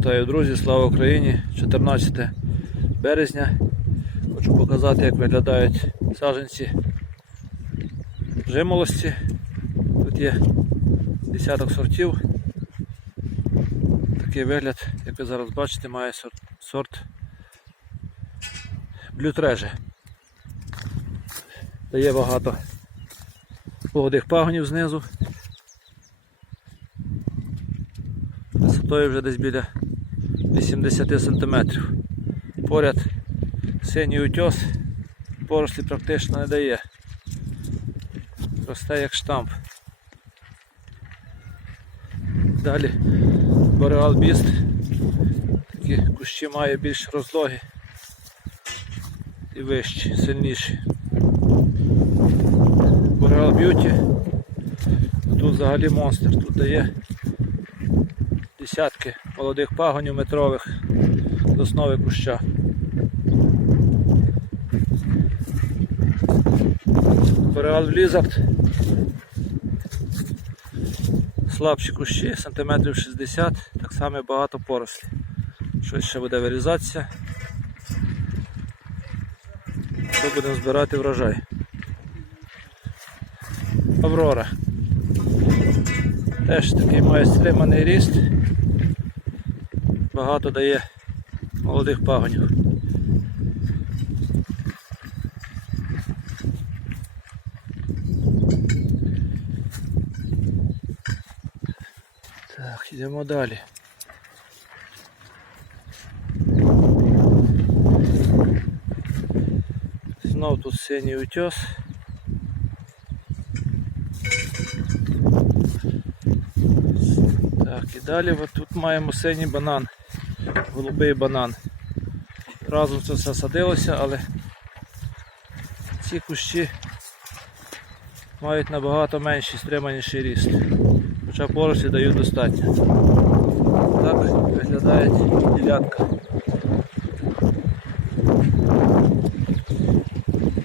Вітаю, друзі, слава Україні! 14 березня. Хочу показати, як виглядають саджанці жимолості. Тут є десяток сортів. Такий вигляд, як ви зараз бачите, має сорт, сорт блютреже. Дає багато молодих пагонів знизу. Висотою вже десь біля 80 см. Поряд синій утьос порослі практично не дає. Росте як штамп. Далі Бореал Біст. Такі кущі має більш розлогі і вищі, сильніші. Бореал Б'юті. Тут взагалі монстр, тут дає десятки молодих пагонів метрових з основи куща. Бореал Blizzard. Слабші кущі, сантиметрів 60, так само багато порослі. Щось ще буде вирізатися. То будемо збирати врожай. Аврора. Теж такий має стриманий ріст. Багато дає молодих пагонів. Так, йдемо далі. Знов тут синій утес. Так, і далі от тут маємо синій банан, голубий банан. Разом це все садилося, але ці кущі мають набагато менший стриманіший ріст. Хоча порослі дають достатньо. Так виглядає ділянка.